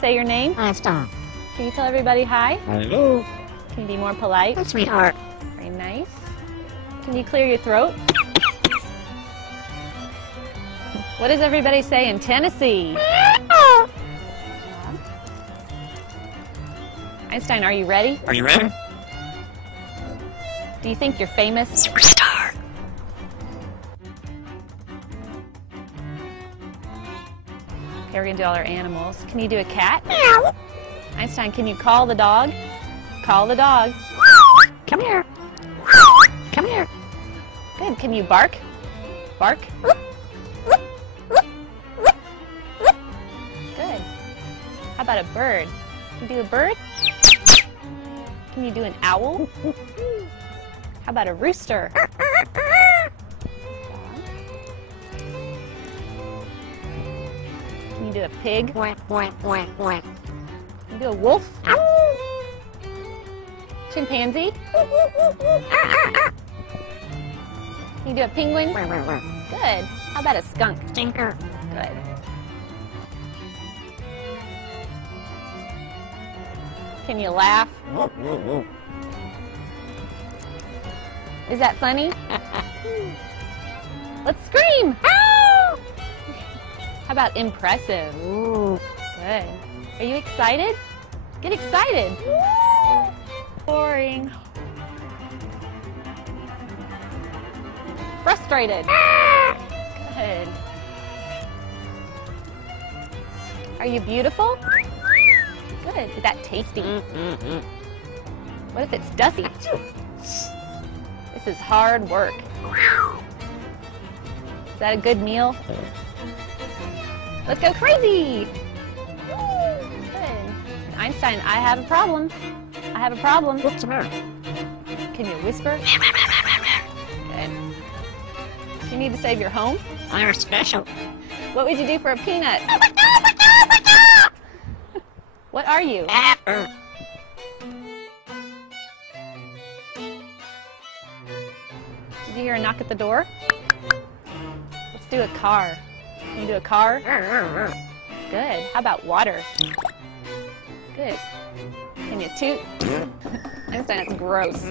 say your name? Einstein. Can you tell everybody hi? Hello. Can you be more polite? Hey, sweetheart. Very nice. Can you clear your throat? What does everybody say in Tennessee? Einstein, are you ready? Are you ready? Do you think you're famous? Superstar. Okay, we're gonna do all our animals. Can you do a cat? Meow. Einstein, can you call the dog? Call the dog. Come here. Come here. Good. Can you bark? Bark. Good. How about a bird? Can you do a bird? Can you do an owl? How about a rooster? Can you do a pig? Quack, quack, quack, quack. Can you do a wolf? Chimpanzee? Can you do a penguin? Good. How about a skunk? Stinker. Good. Can you laugh? Is that funny? Let's scream! How about impressive? Ooh. Good. Are you excited? Get excited. Boring. Frustrated. Good. Are you beautiful? Good. Is that tasty? What if it's dusty? This is hard work. Is that a good meal? Let's go crazy! Good. Einstein, I have a problem. I have a problem. What's the matter? Can you whisper? Good. You need to save your home? I'm special. What would you do for a peanut? What are you? Apple. Did you hear a knock at the door? Let's do a car. Can you do a car? Good. How about water? Good. Can you toot? Einstein, that's gross.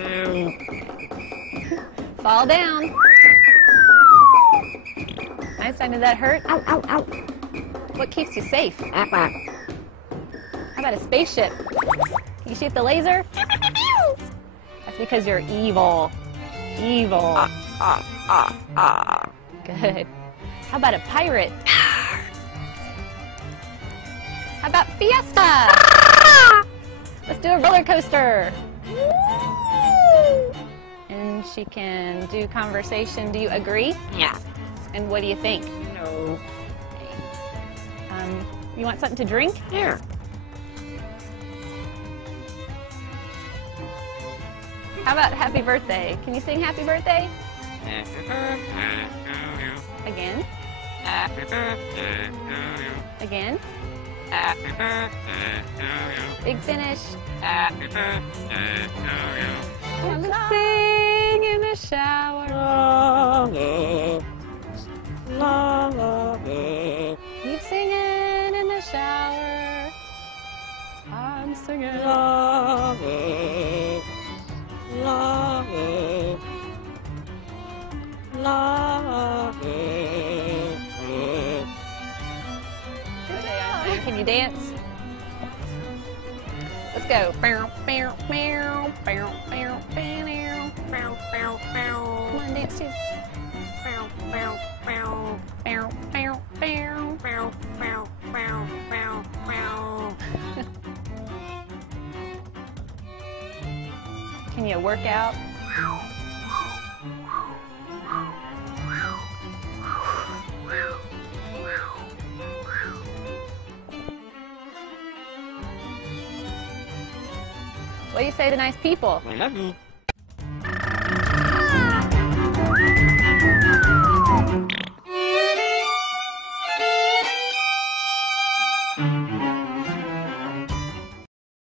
Fall down. Einstein, did that hurt? Ow, ow, ow. What keeps you safe? Apple. How about a spaceship? Can you shoot the laser? That's because you're evil. Evil. Good. How about a pirate? How about fiesta? Let's do a roller coaster. And she can do conversation. Do you agree? Yeah. And what do you think? No. You want something to drink? Here. How about happy birthday? Can you sing happy birthday? Again? Again? Big finish. I'm sing in the shower. You singing in the shower. I'm singing. Can you dance? Let's go. Come on, dance too. Can you work out? What do you say to nice people? I love you.